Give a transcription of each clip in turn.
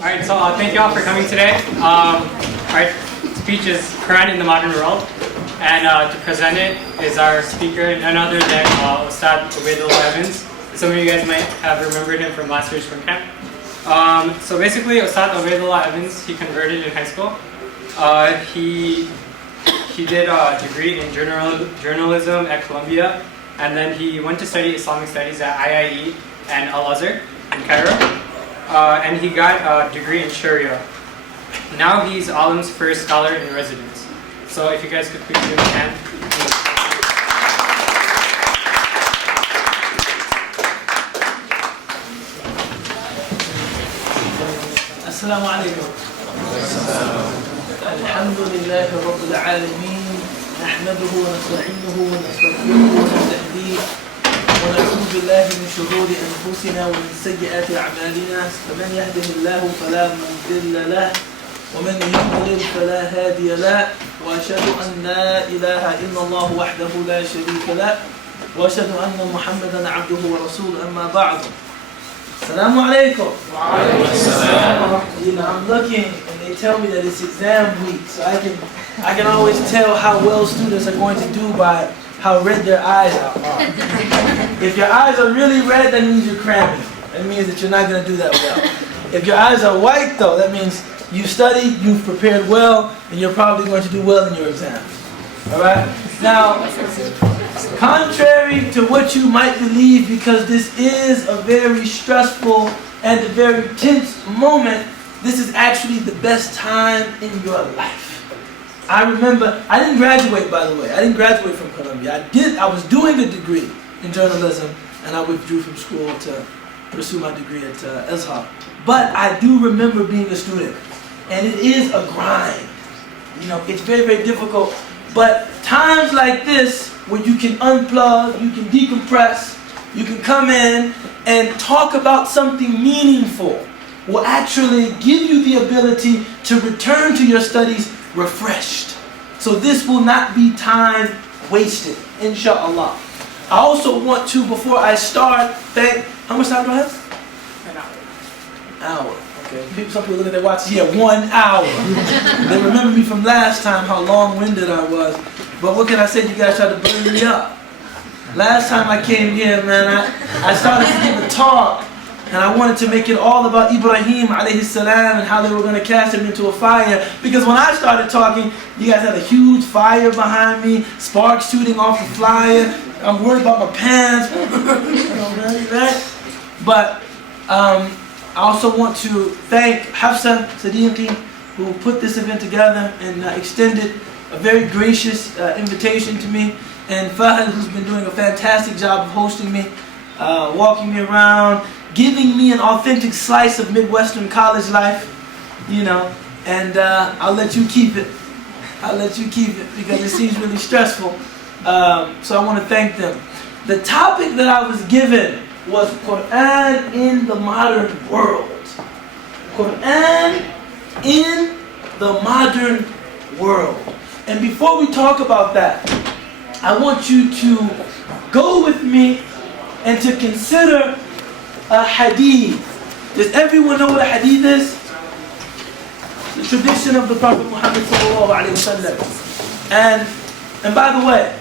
Alright, so thank you all for coming today. Our speech is Quran in the Modern World, and to present it is our speaker, none other than Ustad Ubaydullah Evans. Some of you guys might have remembered him from last year's swim camp. So basically, Ustad Ubaydullah Evans, he converted in high school. He did a degree in journalism at Columbia, and then he went to study Islamic studies at IIE and Al-Azhar in Cairo. And he got a degree in Sharia. Now he's Alim's first scholar in residence. So if you guys could please give him a hand. Assalamu alaikum. Alhamdulillahi Rabbil Alameen. نحمده ونستعينه ونستغفره ونستهديه ونعوذ بالله من شرور أنفسنا ومن سيئات أعمالنا فمن يهده الله فلا مضل له ومن يضلل فلا هادي له وأشهد أن لا إله إلا الله وحده لا شريك له وأشهد أن محمدا عبده ورسوله أما بعد. Assalamu alaikum. You know, I'm looking and they tell me that it's exam week, so I can always tell how well students are going to do by how red their eyes are. If your eyes are really red, that means you're cramming. That means that you're not going to do that well. If your eyes are white, though, that means you studied, you've prepared well, and you're probably going to do well in your exams. All right? Now, contrary to what you might believe, because this is a very stressful and a very tense moment, this is actually the best time in your life. I remember, I didn't graduate, by the way. I didn't graduate from Columbia. I was doing a degree in journalism, and I withdrew from school to pursue my degree at Azhar. But I do remember being a student, and it is a grind. You know, it's very, very difficult. But times like this, where you can unplug, you can decompress, you can come in and talk about something meaningful, will actually give you the ability to return to your studies refreshed. So this will not be time wasted, inshallah. I also want to, before I start, thank, how much time do I have? An hour. Okay. Some people look at their watches, yeah, 1 hour. They remember me from last time, how long-winded I was. But what can I say? You guys tried to burn me up. Last time I came here, man, I started to give a talk, and I wanted to make it all about Ibrahim alayhi salam and how they were going to cast him into a fire. Because when I started talking, you guys had a huge fire behind me, sparks shooting off the flyer. I'm worried about my pants. But I also want to thank Hafsa Sadiqi, who put this event together and extended a very gracious invitation to me, and Fahad, who's been doing a fantastic job of hosting me, walking me around, giving me an authentic slice of Midwestern college life, you know, and I'll let you keep it. I'll let you keep it because it seems really stressful. So I want to thank them. The topic that I was given was Quran in the modern world. Quran in the modern world. And before we talk about that, I want you to go with me and to consider a hadith. Does everyone know what a hadith is? The tradition of the Prophet Muhammad sallallahu alaihi wasallam. And by the way,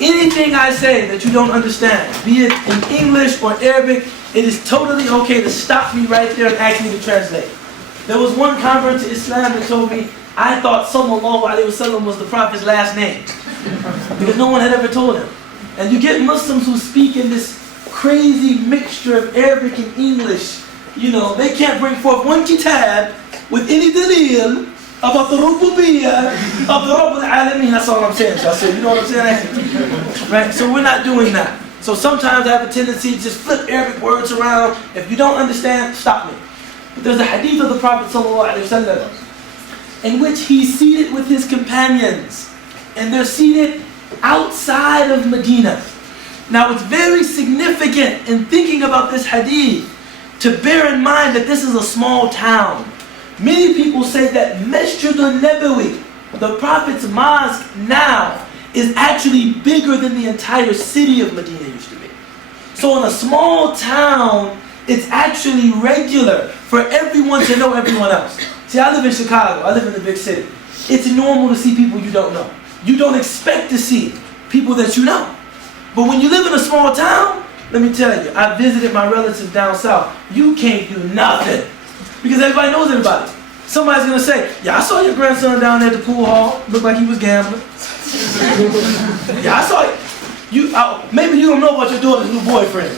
anything I say that you don't understand, be it in English or Arabic, it is totally okay to stop me right there and ask me to translate. There was one convert to Islam that told me, I thought sallallahu alaihi wasallam was the Prophet's last name. Because no one had ever told him. And you get Muslims who speak in this crazy mixture of Arabic and English. You know, they can't bring forth one kitab with any dalil about the rububiyyah of the Rabb al-Alameen. That's all I'm saying. So I said, you know what I'm saying? Right? So we're not doing that. So sometimes I have a tendency to just flip Arabic words around. If you don't understand, stop me. But there's a hadith of the Prophet sallallahu alaihi wasallam in which he's seated with his companions, and they're seated outside of Medina. Now it's very significant in thinking about this hadith to bear in mind that this is a small town. Many people say that Masjid al-Nabawi, the Prophet's mosque now, is actually bigger than the entire city of Medina used to be. So in a small town, It's actually regular for everyone to know everyone else. See, I live in Chicago. I live in the big city. It's normal to see people you don't know. You don't expect to see people that you know. But when you live in a small town, let me tell you, I visited my relatives down south. You can't do nothing because everybody knows everybody. Somebody's gonna say, "Yeah, I saw your grandson down there at the pool hall. Looked like he was gambling." "Yeah, I saw it. Maybe you don't know about your daughter's new boyfriend.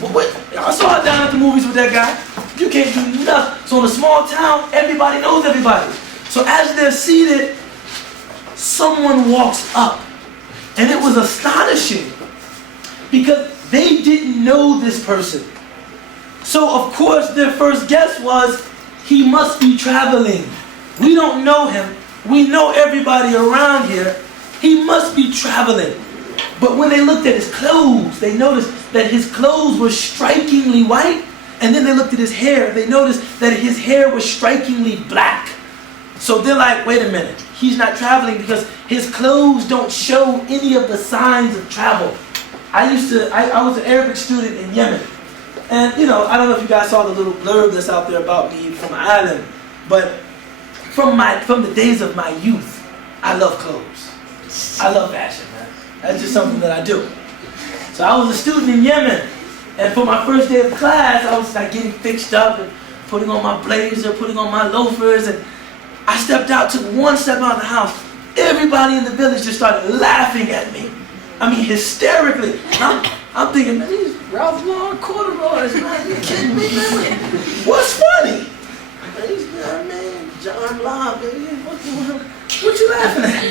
But I saw her down at the movies with that guy." You can't do nothing. So in a small town, everybody knows everybody. So as they're seated, someone walks up. And it was astonishing because they didn't know this person. So of course their first guess was, he must be traveling. We don't know him. We know everybody around here. He must be traveling. But when they looked at his clothes, they noticed that his clothes were strikingly white. And then they looked at his hair. They noticed that his hair was strikingly black. So they're like, wait a minute. He's not traveling because his clothes don't show any of the signs of travel. I was an Arabic student in Yemen. And I don't know if you guys saw the little blurb that's out there about me from Ireland. But from the days of my youth, I love clothes. I love fashion, man. That's just something that I do. So I was a student in Yemen. And for my first day of class, I was like getting fixed up and putting on my blazer, putting on my loafers, and I took one step out of the house. Everybody in the village just started laughing at me. I mean, hysterically. I'm thinking, man, these Ralph Lauren corduroys, man, you kidding me, man? What's funny? Man, John Law, baby, what you laughing at?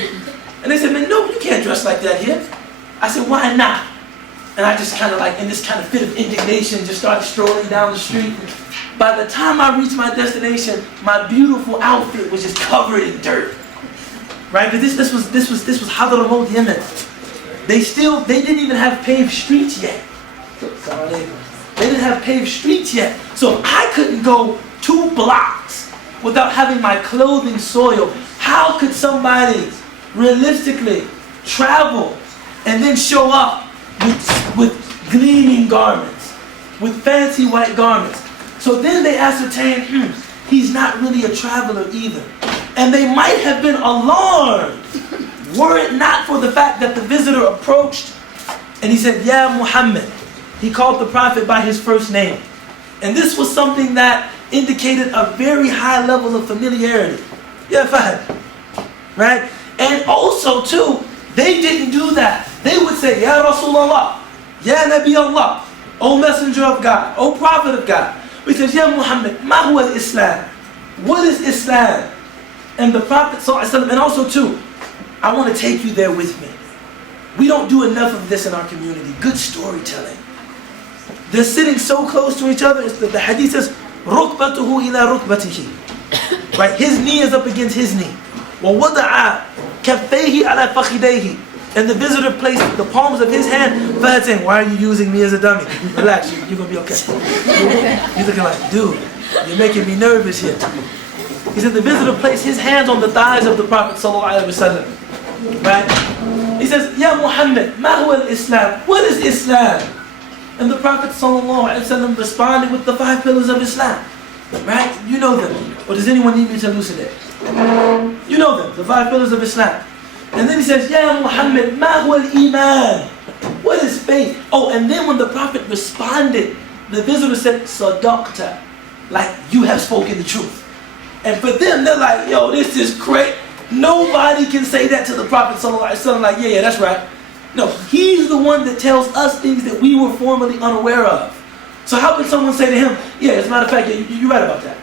And they said, man, no, you can't dress like that here. I said, why not? And I just kind of in this kind of fit of indignation, just started strolling down the street. By the time I reached my destination, my beautiful outfit was just covered in dirt. Right? Because this was Hadramaut, Yemen. They didn't even have paved streets yet. They didn't have paved streets yet. So I couldn't go 2 blocks without having my clothing soiled. How could somebody realistically travel and then show up with gleaming garments, with fancy white garments? So then they ascertained, he's not really a traveler either. And they might have been alarmed were it not for the fact that the visitor approached and he said, "Ya Muhammad." He called the Prophet by his first name. And this was something that indicated a very high level of familiarity. Ya Fahad. Right? And also too, they didn't do that. They would say, "Ya Rasulullah, Ya Nabi Allah, O Messenger of God, O Prophet of God." Because, "Ya Muhammad, ma huwa al-Islam?" What is Islam? And the Prophet ﷺ, and also too, I want to take you there with me. We don't do enough of this in our community. Good storytelling. They're sitting so close to each other. The hadith says, رُكْبَتُهُ إِلَى رُكْبَتِهِ. Right? His knee is up against his knee. وَوَضَعَ كَفَّيْهِ عَلَى فَخِذَيْهِ. And the visitor placed the palms of his hand. Fahad saying, "Why are you using me as a dummy? Relax, you're going to be okay." He's looking like, "Dude, you're making me nervous here." He said the visitor placed his hands on the thighs of the Prophet ﷺ. Right? He says, "Ya Muhammad, ma huwa al-Islam?" What is Islam? And the Prophet ﷺ responded with the 5 pillars of Islam. Right? You know them. Or does anyone need me to elucidate? You know them, the 5 pillars of Islam. And then he says, "Ya Muhammad, ma huwa al-Iman?" What is faith? Oh, and then when the Prophet responded, the visitor said, "Sadaqta," like you have spoken the truth. And for them, they're like, "Yo, this is great." Nobody can say that to the Prophet ﷺ like, yeah, that's right. No, he's the one that tells us things that we were formerly unaware of. So how can someone say to him, "Yeah, as a matter of fact, you're right about that"?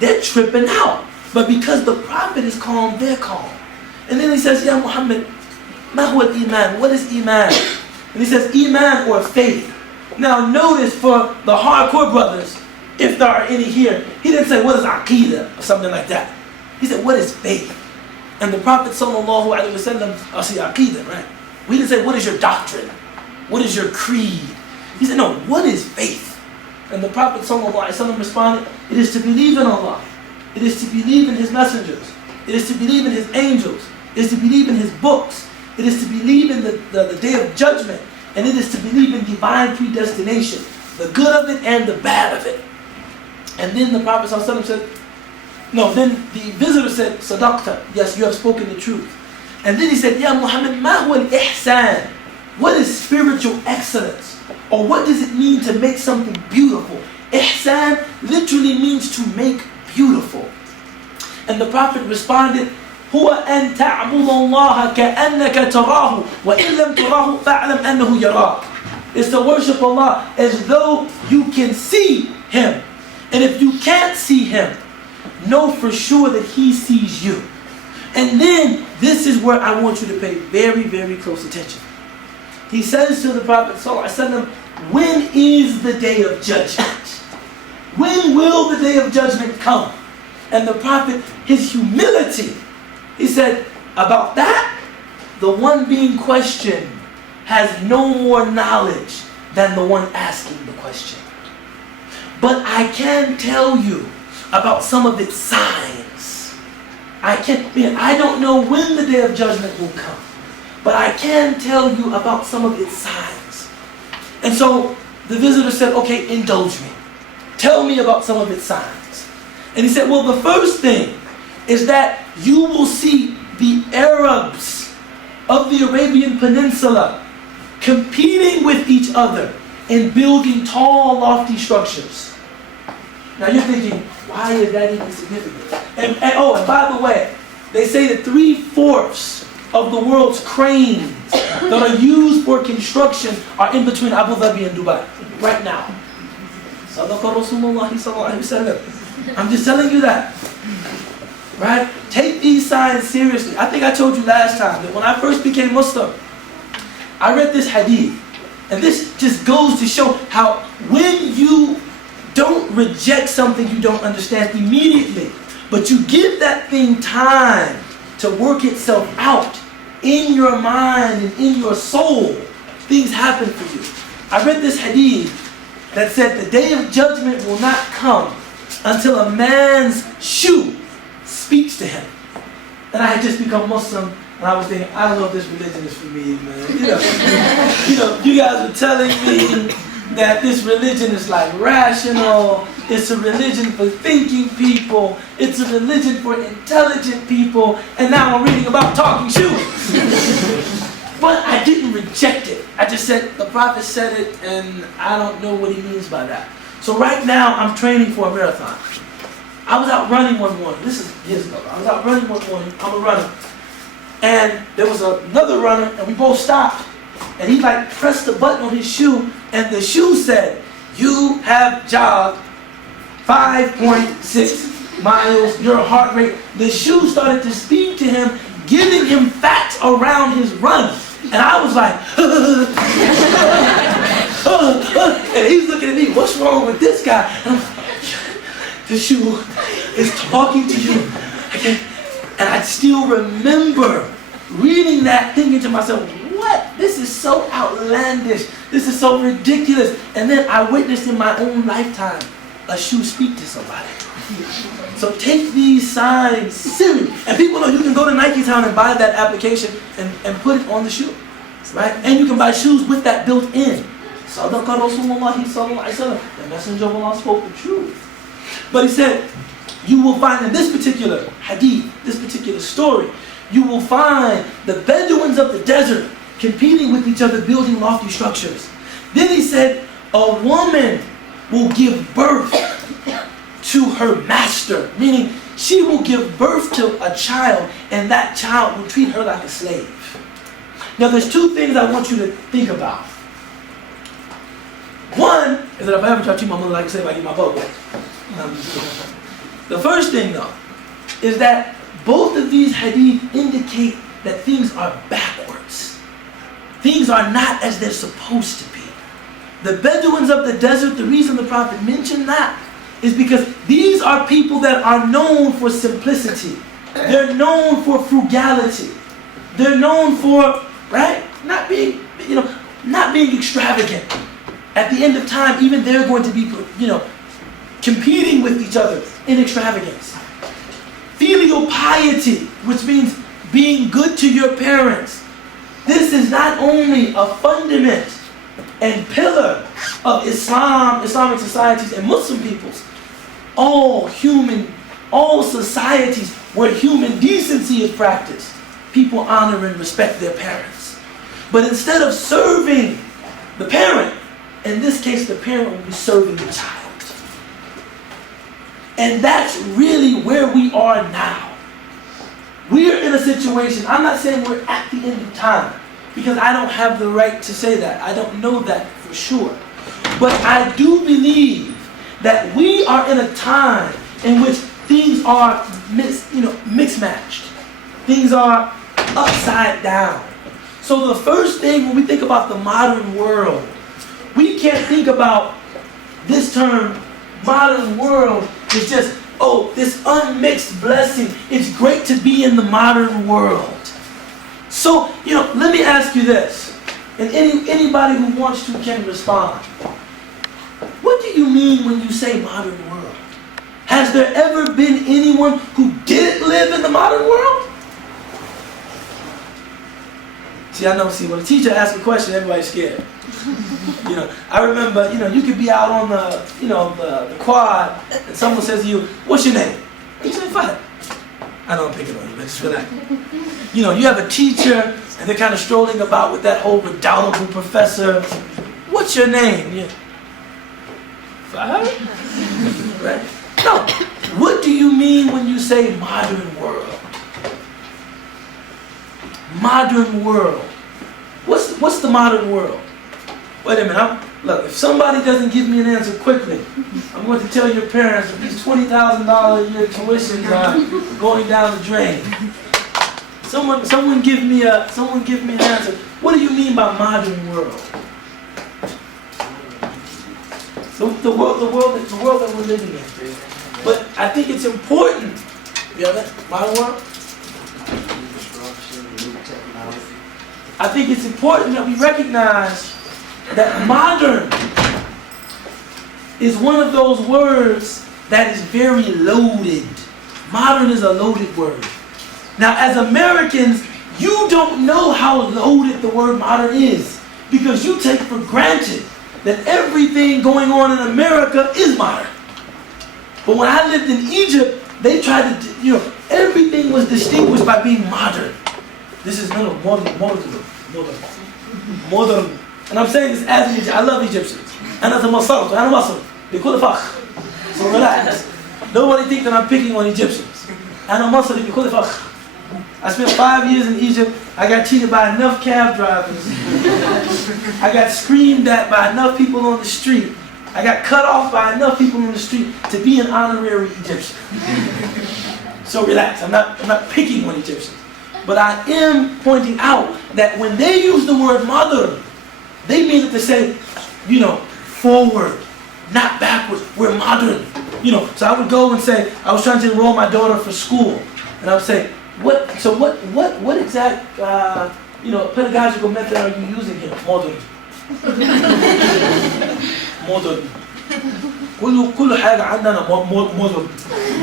They're tripping out. But because the Prophet is calm, they're calm. And then he says, "Ya Muhammad, ma huwa al-Iman?" What is Iman? And he says, Iman or faith. Now notice for the hardcore brothers, if there are any here, he didn't say, "What is Aqidah?" or something like that. He said, "What is faith?" And the Prophet sallallahu alaihi wasallam, see Aqidah, right? We didn't say, "What is your doctrine? What is your creed?" He said, "No, what is faith?" And the Prophet sallallahu alaihi wasallam responded, "It is to believe in Allah. It is to believe in His messengers. It is to believe in His angels. It is to believe in His books. It is to believe in the day of judgment. And it is to believe in divine predestination." the good of it and the bad of it. And then the Prophet ﷺ said, no, then the visitor said, Sadaqta, yes, you have spoken the truth. And then he said, Ya Muhammad, ma huwa al-ihsan? What is spiritual excellence? Or what does it mean to make something beautiful? Ihsan literally means to make beautiful. And the Prophet responded, هو أن تعبد الله كأنك تراه وإن لم تراه فاعلم أنه يراك. It's to worship Allah as though you can see Him. And if you can't see Him, know for sure that He sees you. And then, this is where I want you to pay very, very close attention. He says to the Prophet ﷺ, when is the day of judgment? When will the day of judgment come? And the Prophet, his humility, he said, about that, the one being questioned has no more knowledge than the one asking the question. But I can tell you about some of its signs. I don't know when the day of judgment will come, but I can tell you about some of its signs. And so the visitor said, okay, indulge me. Tell me about some of its signs. And he said, well, the first thing is that you will see the Arabs of the Arabian Peninsula competing with each other in building tall, lofty structures. Now you're thinking, why is that even significant? And by the way, they say that 3/4 of the world's cranes that are used for construction are in between Abu Dhabi and Dubai right now. Sadaqa Rasulullah sallallahu alaihi wasallam. I'm just telling you that. Right? Take these signs seriously. I think I told you last time that when I first became Muslim, I read this hadith. And this just goes to show how when you don't reject something you don't understand immediately, but you give that thing time to work itself out in your mind and in your soul, things happen for you. I read this hadith that said the day of judgment will not come until a man's shoe speaks to him. And I had just become Muslim, and I was thinking, I don't know if this religion is for me, man. You guys were telling me that this religion is like rational, it's a religion for thinking people, it's a religion for intelligent people, and now I'm reading about talking shoes. But I didn't reject it. I just said, the Prophet said it, and I don't know what he means by that. So right now, I'm training for a marathon. I was out running one morning. This is years ago. I was out running one morning. I'm a runner. And there was another runner, and we both stopped. And he like pressed the button on his shoe, and the shoe said, you have jogged 5.6 miles, your heart rate. The shoe started to speak to him, giving him facts around his run. And I was like, and he's looking at me, what's wrong with this guy? And I'm like, the shoe is talking to you. And I still remember reading that, thinking to myself, what? This is so outlandish. This is so ridiculous. And then I witnessed in my own lifetime a shoe speak to somebody. So take these signs seriously. And people know you can go to Nike Town and buy that application and put it on the shoe. Right? And you can buy shoes with that built in. Sadaqa Rasulullah sallallahu alaihi wasallam. The Messenger of Allah spoke the truth. But he said, you will find in this particular hadith, this particular story, you will find the Bedouins of the desert competing with each other, building lofty structures. Then he said, a woman will give birth to her master, meaning she will give birth to a child, and that child will treat her like a slave. Now there's two things I want you to think about. One is that if I ever try to treat my mother like a slave, I get my butt wet. The first thing though, is that both of these hadith indicate that things are backwards. Things are not as they're supposed to be. The Bedouins of the desert, the reason the Prophet mentioned that is because these are people that are known for simplicity. They're known for frugality. They're known for, right, not being extravagant. At the end of time, even they're going to be, competing with each other in extravagance. Filial piety, which means being good to your parents. This is not only a fundament and pillar of Islamic societies and Muslim peoples. All societies where human decency is practiced, people honor and respect their parents. But instead of serving the parent, in this case the parent will be serving the child. And that's really where we are now. We're in a situation, I'm not saying we're at the end of time, because I don't have the right to say that. I don't know that for sure. But I do believe that we are in a time in which things are mismatched. Things are upside down. So the first thing when we think about the modern world, we can't think about this term, modern world, as just, oh, this unmixed blessing. It's great to be in the modern world. So, let me ask you this, and anybody who wants to can respond. What do you mean when you say modern world? Has there ever been anyone who didn't live in the modern world? When a teacher asks a question, everybody's scared. I remember, you could be out on the quad, and someone says to you, "What's your name?" You say, "Fine." I know I'm picking on you, but just relax. You have a teacher, and they're kind of strolling about with that whole redoubtable professor. "What's your name?" Yeah. "Fine." Right? No. What do you mean when you say modern world? Modern world. What's the modern world? Wait a minute. Look, if somebody doesn't give me an answer quickly, I'm going to tell your parents that these $20,000 a year tuitions are going down the drain. Someone give me an answer. What do you mean by modern world? The world that we're living in. But I think it's important. You have that? Modern world? I think it's important that we recognize that modern is one of those words that is very loaded. Modern is a loaded word. Now, as Americans, you don't know how loaded the word modern is, because you take for granted that everything going on in America is modern. But when I lived in Egypt, they tried to, everything was distinguished by being modern. This is modern. And I'm saying this as an Egyptian. I love Egyptians. And as a Muslim, I'm a Muslim. They call it fakh. So relax. Nobody think that I'm picking on Egyptians. I'm a Muslim. They call it fakh. I spent 5 years in Egypt. I got cheated by enough cab drivers. I got screamed at by enough people on the street. I got cut off by enough people on the street to be an honorary Egyptian. So relax. I'm not picking on Egyptians. But I am pointing out that when they use the word modern, they mean it to say, forward, not backwards. We're modern. So I would go and say, I was trying to enroll my daughter for school. And I would say, what exact, pedagogical method are you using here? Modern. Modern. كل حاجة عندنا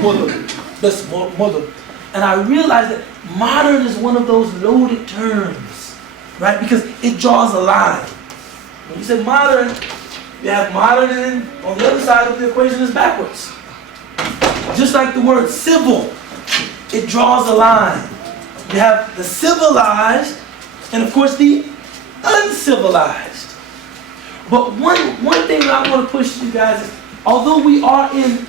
modern. That's modern. And I realized that modern is one of those loaded terms, right? Because it draws a line. When you say modern, you have modern, and on the other side of the equation is backwards. Just like the word civil, it draws a line. You have the civilized, and of course the uncivilized. But one thing that I want to push to you guys is, although we are in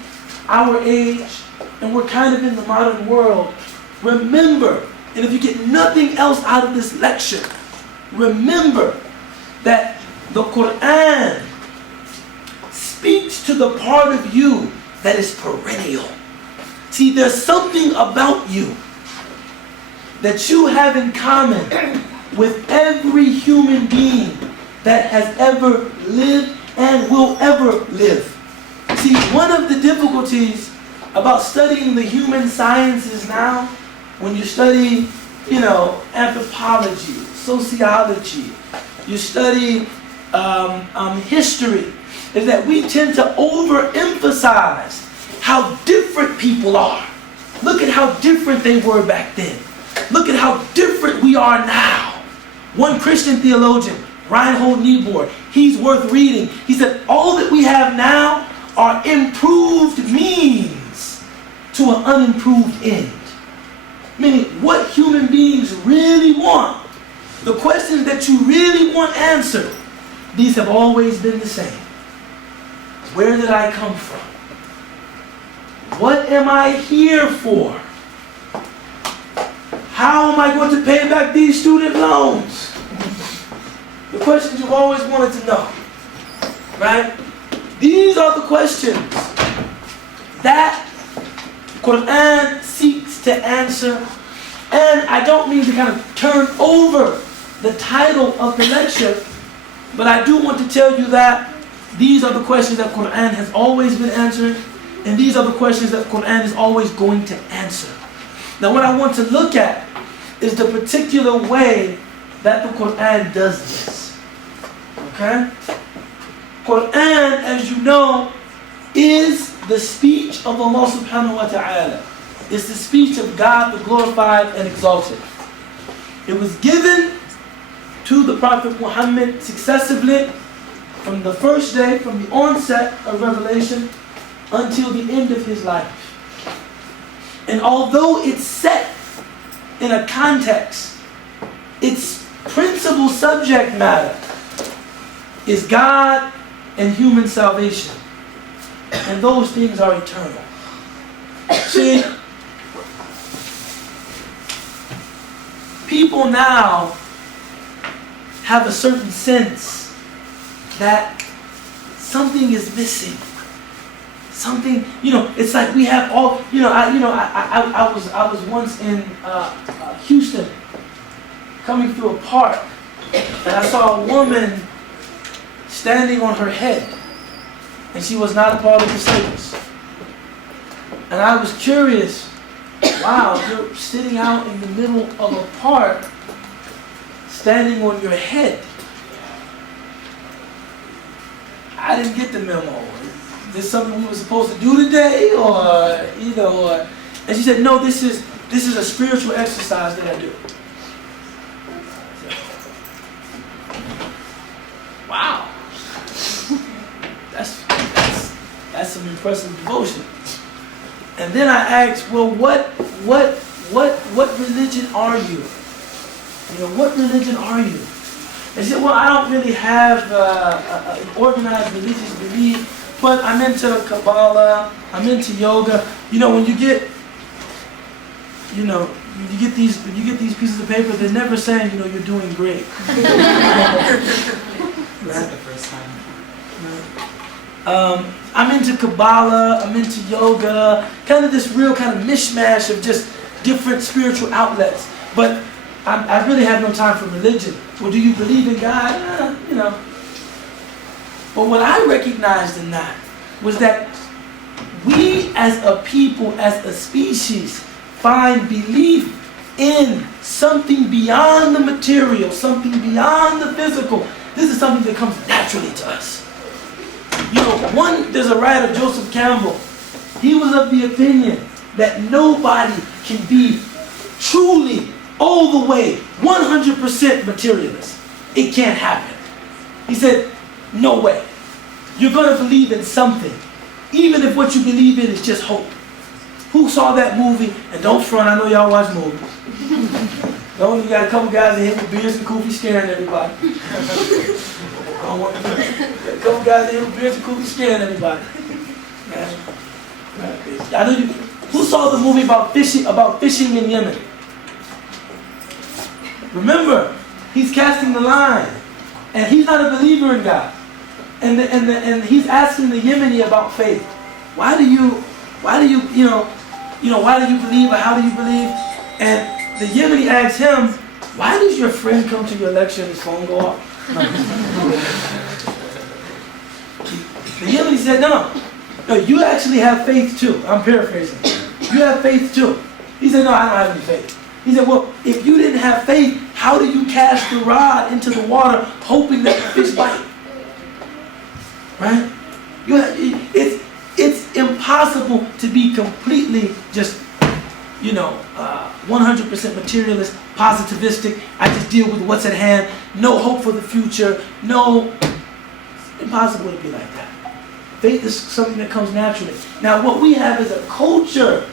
our age, and we're kind of in the modern world, remember, and if you get nothing else out of this lecture, remember that the Quran speaks to the part of you that is perennial. See, there's something about you that you have in common with every human being that has ever lived and will ever live. See, one of the difficulties about studying the human sciences now, when you study, anthropology, sociology, you study history, is that we tend to overemphasize how different people are. Look at how different they were back then. Look at how different we are now. One Christian theologian Reinhold Niebuhr, he's worth reading. He said, all that we have now are improved means to an unimproved end. Meaning, what human beings really want, the questions that you really want answered, these have always been the same. Where did I come from? What am I here for? How am I going to pay back these student loans? The questions you've always wanted to know. Right? These are the questions that Quran seeks to answer. And I don't mean to kind of turn over the title of the lecture, but I do want to tell you that these are the questions that Quran has always been answering, and these are the questions that Quran is always going to answer. Now what I want to look at is the particular way that the Quran does this. Okay? Quran, as you know, is the speech of Allah subhanahu wa ta'ala. It's the speech of God, the glorified and exalted. It was given to the Prophet Muhammad successively from the first day, from the onset of revelation until the end of his life. And although it's set in a context, its principal subject matter is God and human salvation. And those things are eternal. See, people now have a certain sense that something is missing. Something, it's like we have all, I was once in Houston, coming through a park, and I saw a woman standing on her head, and she was not a part of the service. And I was curious, wow, you're sitting out in the middle of a park, standing on your head. I didn't get the memo. Is this something we were supposed to do today, or And she said, no, this is a spiritual exercise that I do. Wow, that's some impressive devotion. And then I asked, well, what religion are you? What religion are you? And she said, well, I don't really have an organized religious belief, but I'm into Kabbalah, I'm into yoga. When you get these pieces of paper, they're never saying, you're doing great. This is the first time. I'm into Kabbalah, I'm into yoga, kind of this real kind of mishmash of just different spiritual outlets. But I really have no time for religion. Well, do you believe in God? But what I recognized in that was that we as a people, as a species, find belief in something beyond the material, something beyond the physical. This is something that comes naturally to us. There's a writer, Joseph Campbell. He was of the opinion that nobody can be truly, all the way, 100% materialist. It can't happen. He said, no way. You're going to believe in something, even if what you believe in is just hope. Who saw that movie? And don't front, I know y'all watch movies. You got a couple guys in here with beards and koofies scaring everybody. A couple guys in here with beards and koofies scaring everybody. I know you. Who saw the movie about fishing in Yemen? Remember, he's casting the line, and he's not a believer in God, and he's asking the Yemeni about faith. Why do you believe, or how do you believe? And the Yemeni asks him, why does your friend come to your lecture and his phone go off? The Yemeni said, no, you actually have faith too. I'm paraphrasing. You have faith too. He said, no, I don't have any faith. He said, well, if you didn't have faith, how do you cast the rod into the water hoping that the fish bite? Right? It's impossible to be completely just 100% materialist, positivistic. I just deal with what's at hand. No hope for the future. No, impossible to be like that. Faith is something that comes naturally. Now, what we have is a culture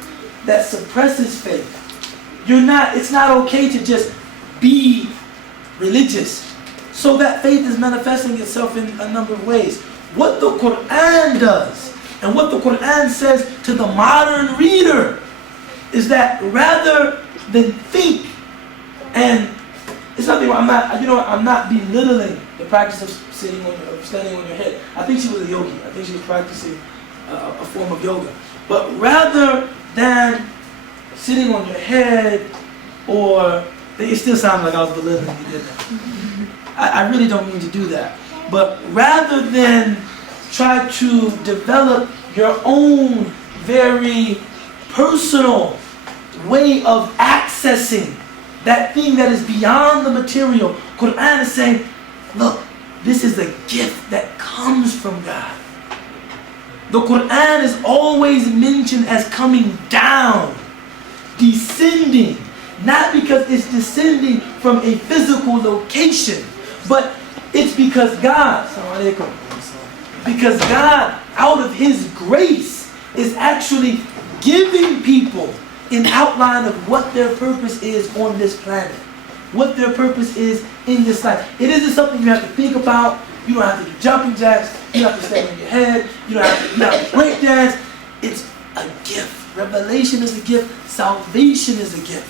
that suppresses faith. It's not okay to just be religious. So that faith is manifesting itself in a number of ways. What the Quran does, and what the Quran says to the modern reader, is that rather than think, and it's nothing wrong, I'm not belittling the practice of standing on your head. I think she was a yogi. I think she was practicing a form of yoga. But rather than sitting on your head, or it still sounded like I was belittling you did that. I really don't mean to do that. But rather than try to develop your own very personal way of accessing that thing that is beyond the material, Quran is saying, look, this is a gift that comes from God. The Quran is always mentioned as coming down, descending, not because it's descending from a physical location, but it's because God, out of His grace, is actually giving people an outline of what their purpose is on this planet, what their purpose is in this life. It isn't something you have to think about. You don't have to do jumping jacks. You don't have to stand on your head. You don't have to break dance. It's a gift. Revelation is a gift. Salvation is a gift.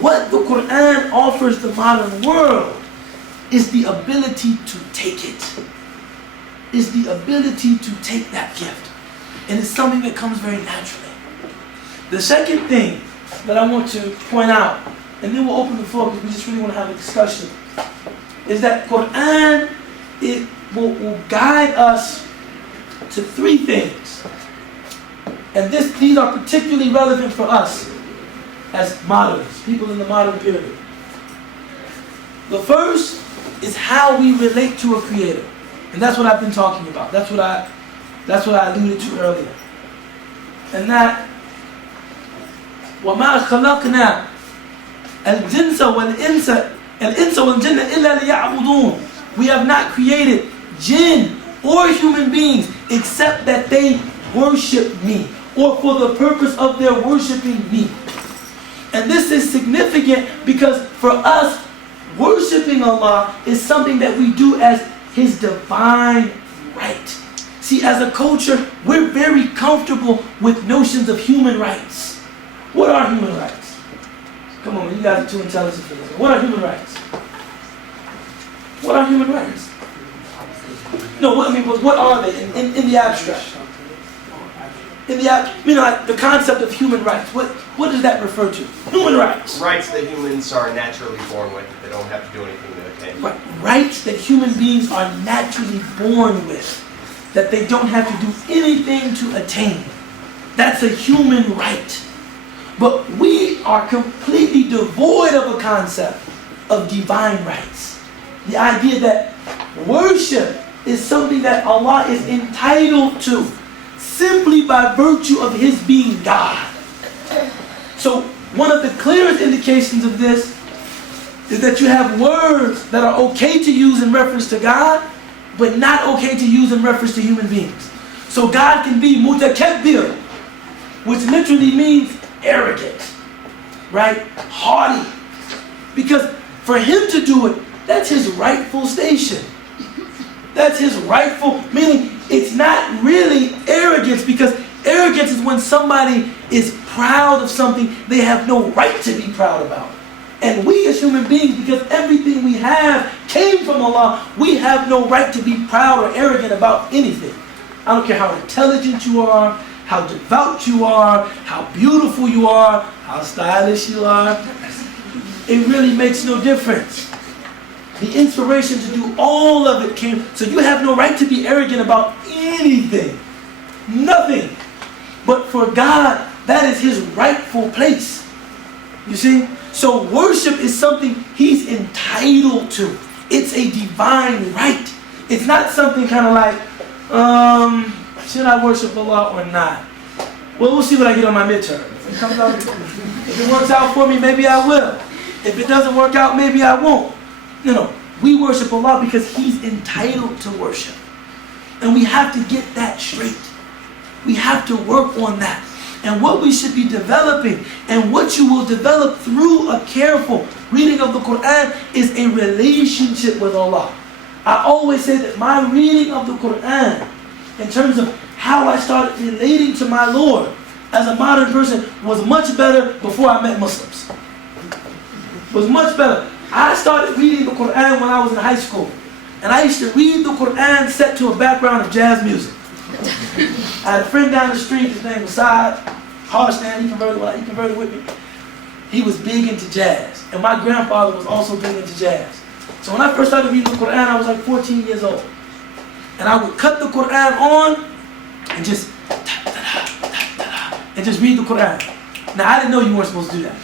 What the Quran offers the modern world is the ability to take it. Is the ability to take that gift. And it's something that comes very naturally. The second thing that I want to point out, and then we'll open the floor because we just really want to have a discussion, is that Quran, it will guide us to three things. And these are particularly relevant for us as moderns, people in the modern period. The first is how we relate to a creator. And that's what I've been talking about. That's what I alluded to earlier. And that وَمَا خَلَقْنَا الْجِنْسَ وَالْجِنَّ إِلَّا لِيَعْبُدُونَ. We have not created jinn or human beings except that they worship me, or for the purpose of their worshiping me. And this is significant because for us, worshiping Allah is something that we do as His divine right. See, as a culture, we're very comfortable with notions of human rights. What are human rights? Come on, man, you guys are too intelligent for this. What are human rights? What are human rights? No, what are they in the abstract? Like the concept of human rights. What does that refer to? Human rights. Rights that humans are naturally born with. They don't have to do anything to attain. Right. Rights that human beings are naturally born with. That they don't have to do anything to attain. That's a human right. But we are completely devoid of a concept of divine rights. The idea that worship is something that Allah is entitled to simply by virtue of His being God. So one of the clearest indications of this is that you have words that are okay to use in reference to God, but not okay to use in reference to human beings. So God can be mutakabbir, which literally means arrogant, right? Haughty. Because for Him to do it, that's His rightful station. That's His rightful, meaning it's not really arrogance, because arrogance is when somebody is proud of something they have no right to be proud about. And we as human beings, because everything we have came from Allah, we have no right to be proud or arrogant about anything. I don't care how intelligent you are, how devout you are, how beautiful you are, how stylish you are. It really makes no difference. The inspiration to do all of it came, so you have no right to be arrogant about anything. Nothing. But for God, that is His rightful place. You see? So worship is something He's entitled to. It's a divine right. It's not something kind of like, should I worship Allah or not? Well, we'll see what I get on my midterm. If it comes out, if it works out for me, maybe I will. If it doesn't work out, maybe I won't. We worship Allah because He's entitled to worship. And we have to get that straight. We have to work on that. And what we should be developing, and what you will develop through a careful reading of the Quran, is a relationship with Allah. I always say that my reading of the Quran, in terms of how I started relating to my Lord as a modern person, was much better before I met Muslims. Was much better. I started reading the Quran when I was in high school. And I used to read the Quran set to a background of jazz music. I had a friend down the street, his name was Saad, Harshdan, he converted with me. He was big into jazz. And my grandfather was also big into jazz. So when I first started reading the Quran, I was like 14 years old. And I would cut the Quran on and just read the Quran. Now, I didn't know you weren't supposed to do that.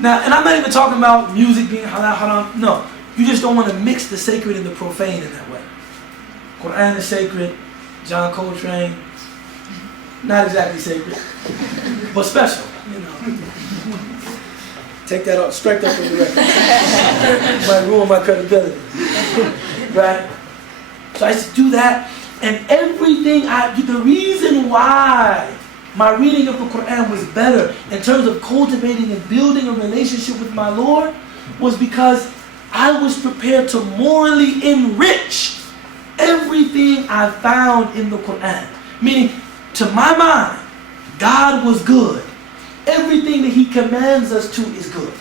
Now, and I'm not even talking about music being halal, haram. No, you just don't want to mix the sacred and the profane in that way. Quran is sacred. John Coltrane, not exactly sacred, but special. Take that off, strike that from the record. Might ruin my credibility, right? So I used to do that, and everything the reason why my reading of the Quran was better in terms of cultivating and building a relationship with my Lord was because I was prepared to morally enrich everything I found in the Quran. Meaning, to my mind, God was good. Everything that He commands us to is good.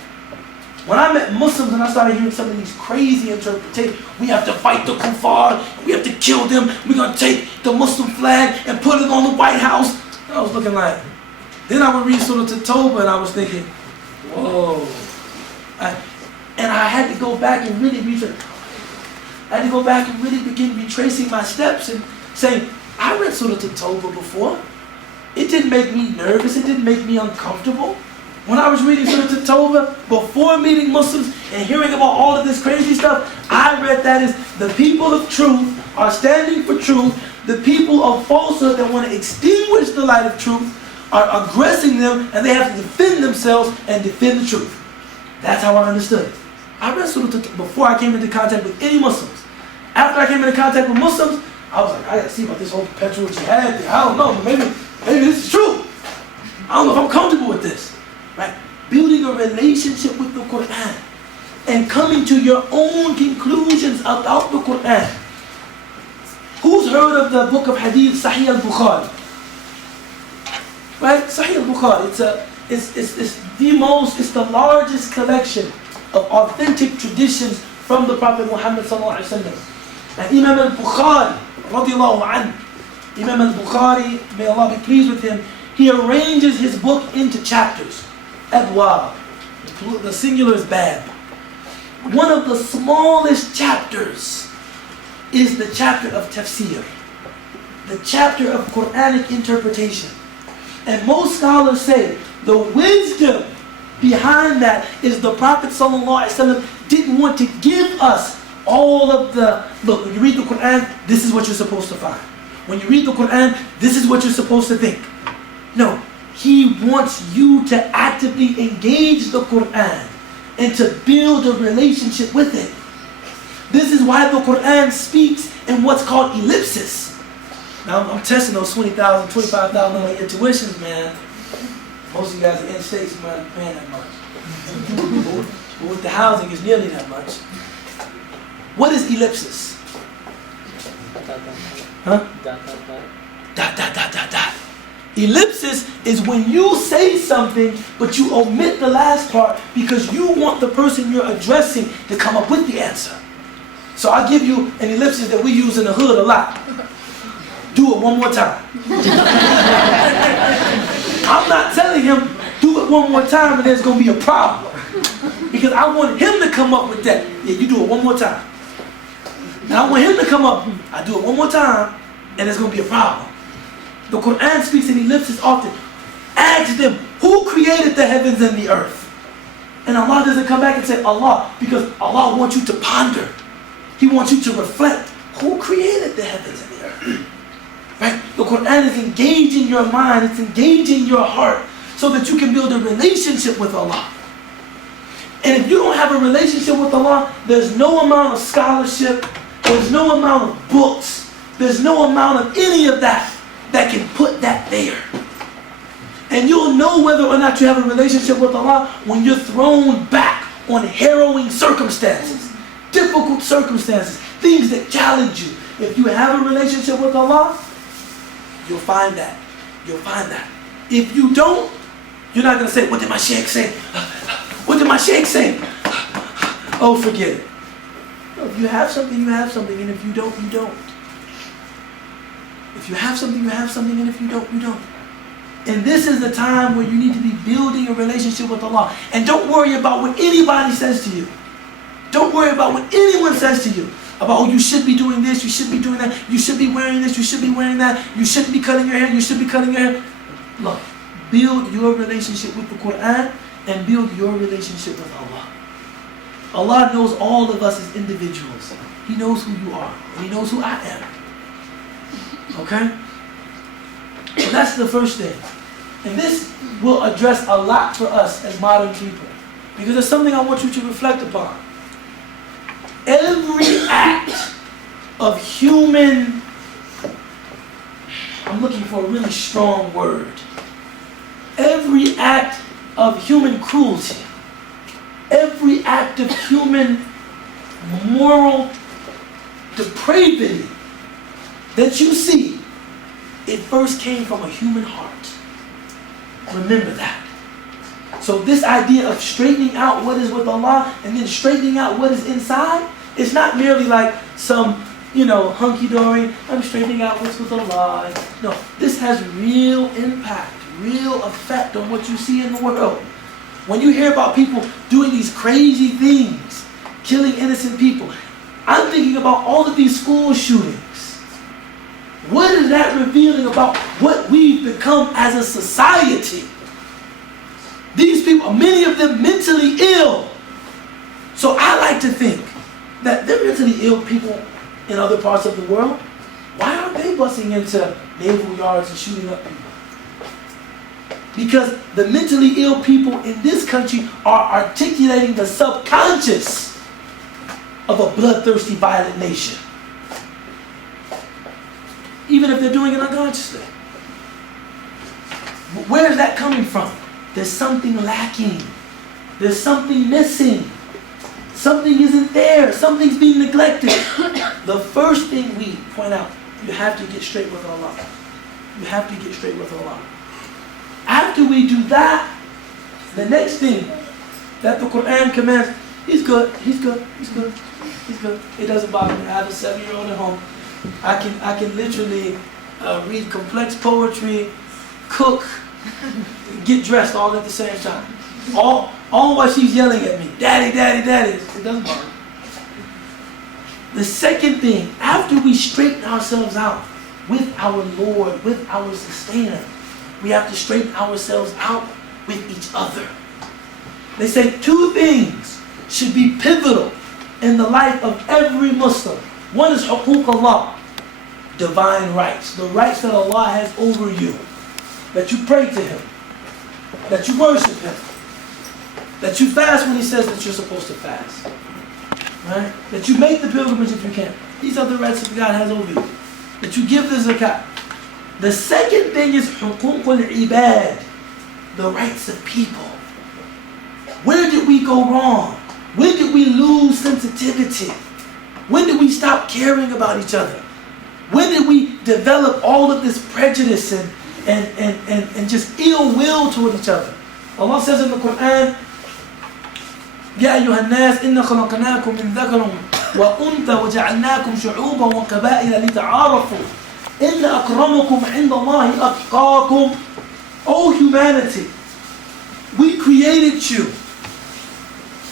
When I met Muslims and I started hearing some of these crazy interpretations, we have to fight the kuffar, we have to kill them, we're going to take the Muslim flag and put it on the White House. I was looking like, then I would read Surah At-Tawbah and I was thinking, whoa. And I had to go back and really research. I had to go back and really begin retracing my steps and saying, I read Surah At-Tawbah before. It didn't make me nervous. It didn't make me uncomfortable. When I was reading Surah At-Tawbah, before meeting Muslims and hearing about all of this crazy stuff, I read that as the people of truth are standing for truth. The people of falsehood that want to extinguish the light of truth are aggressing them, and they have to defend themselves and defend the truth. That's how I understood it. I read Surah At-Tawbah before I came into contact with any Muslims. After I came into contact with Muslims, I was like, I gotta see about this whole perpetual jihad thing. I don't know, but maybe this is true. I don't know if I'm comfortable with this. Right? Building a relationship with the Quran and coming to your own conclusions about the Quran. Who's heard of the book of Hadith, Sahih al-Bukhari? Right? Sahih al-Bukhari. It's the largest collection of authentic traditions from the Prophet Muhammad sallallahu alaihi wasallam. And Imam al-Bukhari, radiallahu anhu, Imam al-Bukhari, may Allah be pleased with him, he arranges his book into chapters. Abwab. The singular is bab. One of the smallest chapters is the chapter of tafsir, the chapter of Quranic interpretation. And most scholars say the wisdom behind that is the Prophet ﷺ didn't want to give us all of the, look, when you read the Quran, this is what you're supposed to find. When you read the Quran, this is what you're supposed to think. No, He wants you to actively engage the Quran and to build a relationship with it. This is why the Quran speaks in what's called ellipsis. Now, I'm testing those $20,000, $25,000 intuitions, man. Most of you guys are in states, you might not be paying that much. But with the housing, it's nearly that much. What is ellipsis? Huh? Dot. Ellipsis is when you say something, but you omit the last part because you want the person you're addressing to come up with the answer. So I'll give you an ellipsis that we use in the hood a lot. Do it one more time. I'm not telling him, do it one more time and there's going to be a problem. Because I want him to come up with that. Yeah, you do it one more time. Now I want him to come up, I do it one more time and there's going to be a problem. The Quran speaks in ellipsis often. Ask them, who created the heavens and the earth? And Allah doesn't come back and say Allah, because Allah wants you to ponder. He wants you to reflect. Who created the heavens and the earth? Right? The Quran is engaging your mind, it's engaging your heart so that you can build a relationship with Allah. And if you don't have a relationship with Allah, there's no amount of scholarship, there's no amount of books, there's no amount of any of that that can put that there. And you'll know whether or not you have a relationship with Allah when you're thrown back on harrowing circumstances, difficult circumstances, things that challenge you. If you have a relationship with Allah, you'll find that. You'll find that. If you don't, you're not going to say, what did my sheikh say? What did my sheikh say? Oh, forget it. No, if you have something, you have something. And if you don't, you don't. If you have something, you have something. And if you don't, you don't. And this is the time where you need to be building a relationship with Allah. And don't worry about what anybody says to you. Don't worry about what anyone says to you. About, oh, you should be doing this, you should be doing that, you should be wearing this, you should be wearing that, you shouldn't be cutting your hair, you should be cutting your hair. Look, build your relationship with the Quran and build your relationship with Allah. Allah knows all of us as individuals. He knows who you are, and He knows who I am. Okay? So that's the first thing. And this will address a lot for us as modern people. Because there's something I want you to reflect upon. Every act of human, I'm looking for a really strong word. Every act of human cruelty, every act of human moral depravity that you see, it first came from a human heart. Remember that. So this idea of straightening out what is with Allah and then straightening out what is inside, it's not merely like some, hunky-dory, I'm straightening out what's with Allah. No, this has real impact, real effect on what you see in the world. When you hear about people doing these crazy things, killing innocent people, I'm thinking about all of these school shootings. What is that revealing about what we've become as a society? These people, many of them mentally ill. So I like to think that they're mentally ill people in other parts of the world. Why aren't they busting into naval yards and shooting up people? Because the mentally ill people in this country are articulating the subconscious of a bloodthirsty, violent nation. Even if they're doing it unconsciously. Where is that coming from? There's something lacking. There's something missing. Something isn't there. Something's being neglected. The first thing we point out, you have to get straight with Allah. You have to get straight with Allah. After we do that, the next thing that the Quran commands, he's good, he's good, he's good, he's good. It doesn't bother me. I have a 7-year-old at home. I can literally read complex poetry, cook, get dressed all at the same time. All while she's yelling at me, daddy, daddy, daddy. It doesn't bother me. The second thing, after we straighten ourselves out with our Lord, with our sustainer, we have to straighten ourselves out with each other. They say 2 things should be pivotal in the life of every Muslim. One is huquq Allah, divine rights, the rights that Allah has over you. That you pray to Him, that you worship Him, that you fast when He says that you're supposed to fast, right? That you make the pilgrimage if you can. These are the rights that God has over you. That you give the zakat. The second thing is huquq al-ibad, the rights of people. Where did we go wrong? When did we lose sensitivity? When did we stop caring about each other? When did we develop all of this prejudice and just ill will toward each other? Allah says in the Quran, يا أيها الناس إنا خلقناكم من ذكر وأنثى وجعلناكم شعوبا وقبائل لتعارفوا إن أكرمكم عند الله أتقاكم. O humanity, we created you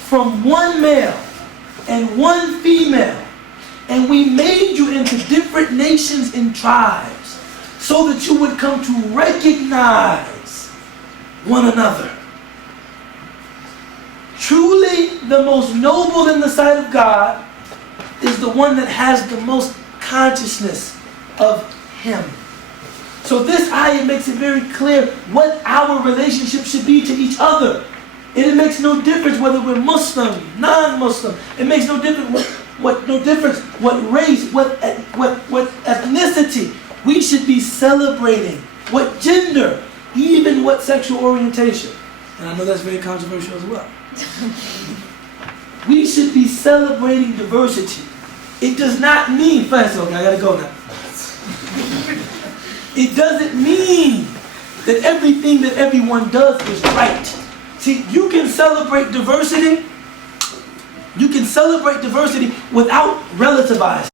from one male and one female, and we made you into different nations and tribes so that you would come to recognize one another. Truly, the most noble in the sight of God is the one that has the most consciousness of Him, So this ayah makes it very clear what our relationship should be to each other. And it makes no difference whether we're Muslim, non-Muslim. It makes no difference what race, what ethnicity. We should be celebrating what gender, even what sexual orientation. And I know that's very controversial as well. We should be celebrating diversity. It does not mean, fast, okay, I gotta go now. It doesn't mean that everything that everyone does is right. See, you can celebrate diversity. You can celebrate diversity without relativizing.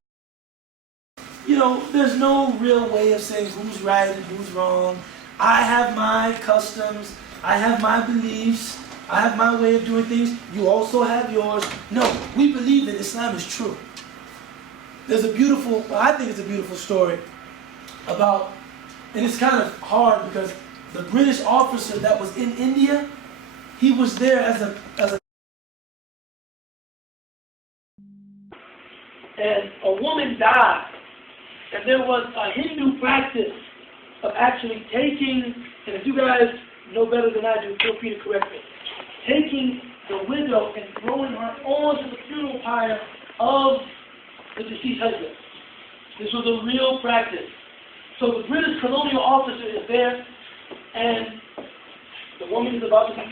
You know, there's no real way of saying who's right and who's wrong. I have my customs. I have my beliefs. I have my way of doing things. You also have yours. No, we believe that Islam is true. There's a beautiful, well, I think it's a beautiful story about, and it's kind of hard because the British officer that was in India, he was there as a and a woman died, and there was a Hindu practice of actually taking, and if you guys know better than I do, feel free to correct me, taking the widow and throwing her onto the funeral pyre of the deceased husband. This was a real practice. So the British colonial officer is there, and the woman is about to be,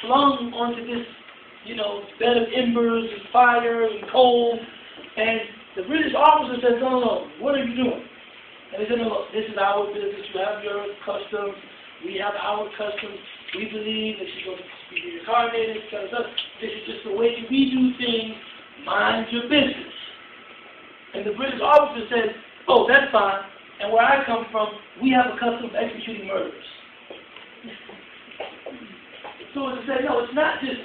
flung onto this, bed of embers and fire and coal, and the British officer says, no, what are you doing? And they said, no, look, this is our business. You have your customs. We have our customs. We believe that she's going to be reincarnated. This is just the way we do things. Mind your business. And the British officer says, oh, that's fine. And where I come from, we have a custom of executing murderers. So to say, no, it's not just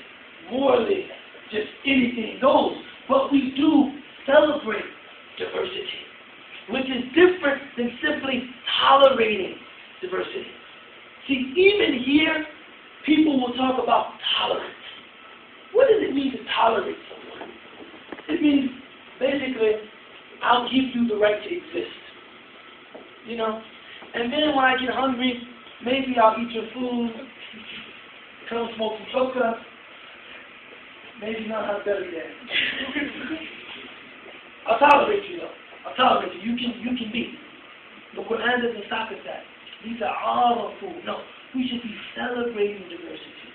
morally, just anything goes, but we do celebrate diversity, which is different than simply tolerating diversity. See, even here, people will talk about tolerance. What does it mean to tolerate someone? It means, basically, I'll give you the right to exist. And then when I get hungry, maybe I'll eat your food, come smoke some coca, maybe not have belly dance. I'll tolerate you though. I'll tolerate you. You can be. The Quran doesn't stop at that. These are all food. No, we should be celebrating diversity.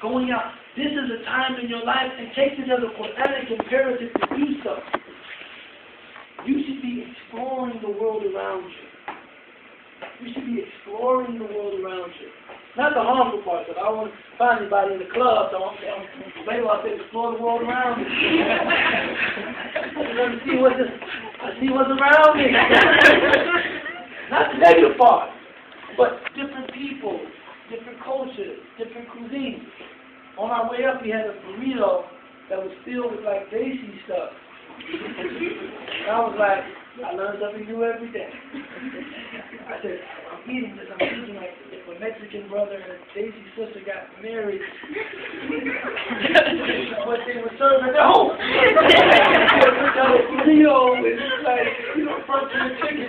Going out. This is a time in your life, and take it as a Quranic imperative to do so. You should be exploring the world around you. You should be exploring the world around you. Not the harmful parts. If I want to find anybody in the club, so maybe I'll say explore the world around me. Let me see what's around me. Not the negative part, but different people, different cultures, different cuisines. On our way up, we had a burrito that was filled with like desi stuff. And I was like, I learn something new every day. I said, I'm eating this. I'm thinking like if a Mexican brother and a Daisy sister got married, what they would serve at their home. Burrito with like, front to the chicken.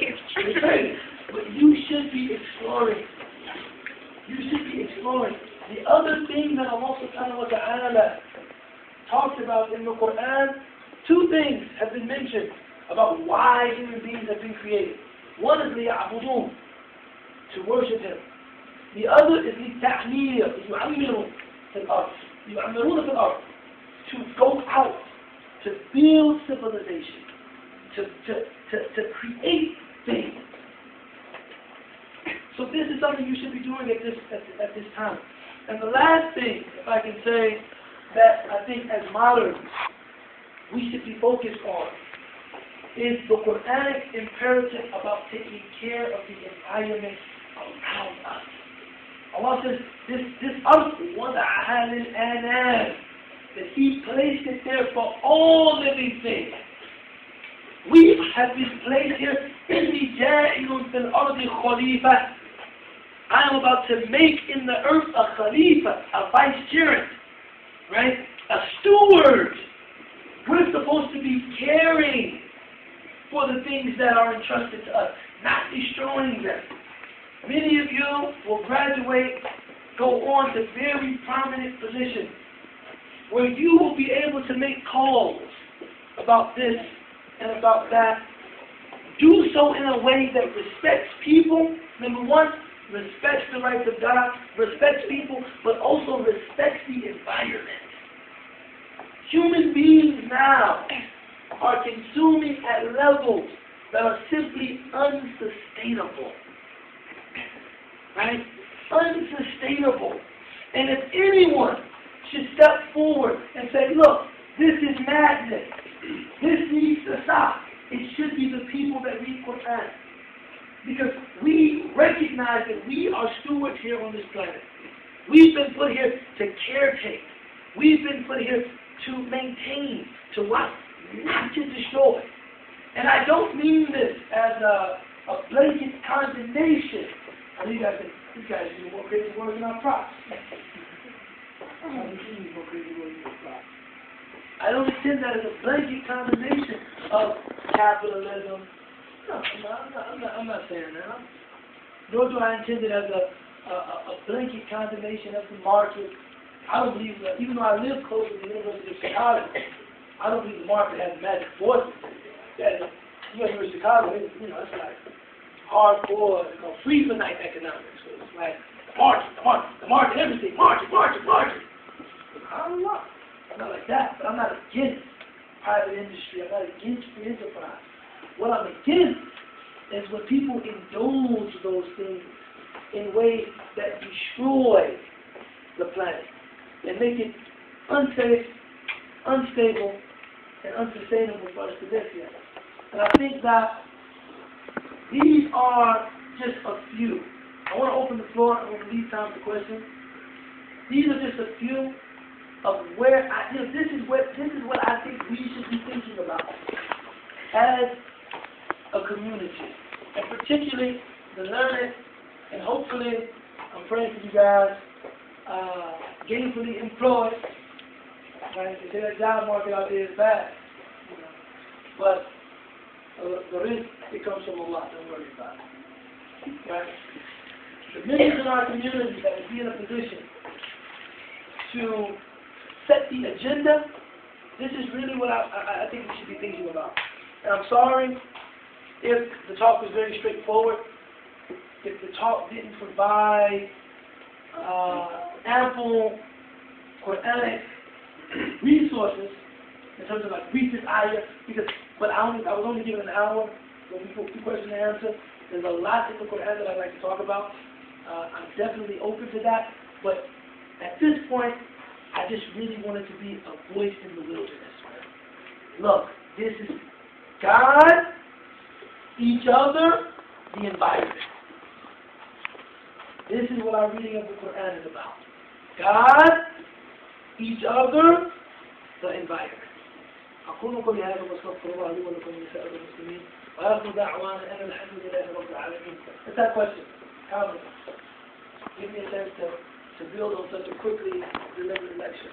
It's crazy. But you should be exploring. You should be exploring. The other thing that Allah subhanahu wa ta'ala talked about in the Quran, two things have been mentioned about why human beings have been created. One is لِيَعْبُدُونَ, to worship Him. The other is لِتَعْمِيرُ, يُعَمِّرُ فِي الْأَرْضِ, يُعَمِّرُونَ فِي الْأَرْضِ, to go out, to build civilization, to create things. So this is something you should be doing at this time. And the last thing, if I can say, that I think as moderns we should be focused on is the Quranic imperative about taking care of the environment around us. Allah says, this earth was that He placed it there for all living things. We have been placed here إِنِّي جَاعِلٌ فِي الْأَرْضِ خَلِيفَةً. I am about to make in the earth a khalifa, a vicegerent, right? A steward. We're supposed to be caring for the things that are entrusted to us. not destroying them. Many of you will graduate, go on to very prominent positions where you will be able to make calls about this and about that. Do so in a way that respects people. Number one, respects the rights of God, respects people, but also respects the environment. Human beings now are consuming at levels that are simply unsustainable. Right? Unsustainable. And if anyone should step forward and say, look, this is madness, this needs to stop, it should be the people that read Quran. Because we recognize that we are stewards here on this planet. We've been put here to caretake. We've been put here to maintain, to what? Not to destroy. And I don't mean this as a blanket condemnation. I know you guys think, these guys use more crazy words than our props. I don't intend that as a blanket condemnation of capitalism. No, I'm not saying that. Nor do I intend it as a blanket condemnation of the market. I don't believe that, even though I live close to the University of Chicago, I don't believe the market has magic forces. That the University of Chicago, it's like hardcore, free for night economics. So it's like the market, everything, market. I don't know. I'm not like that, but I'm not against private industry. I'm not against free enterprise. What I'm against is when people indulge those things in ways that destroy the planet and make it unsafe, unstable, and unsustainable for us to live here. And I think that these are just a few. I want to open the floor. I want to leave time for questions. These are just a few of where this is what I think we should be thinking about as a community, and particularly the learned, and hopefully, I'm praying for you guys, gainfully employed. Right? They say that job market out there is bad, but the risk, it comes from Allah. Don't worry about it. Right? The millions in our community that would be in a position to set the agenda, this is really what I think we should be thinking about. And I'm sorry if the talk was very straightforward, if the talk didn't provide ample Quranic resources in terms of like briefest ayah, but I was only given an hour when we put question and answer. There's a lot in the Quran that I'd like to talk about. I'm definitely open to that, but at this point, I just really wanted to be a voice in the wilderness. Look, this is God, each other, the environment. This is what our reading of the Quran is about. God, each other, the environment. أقول قولي هذا واستغفر الله لي ولكم ولسائر المسلمين وآخر دعوانا أن الحمد لله رب العالمين. That's that question. Comment. Give me a chance to build on such a quickly delivered lecture.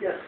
Yes.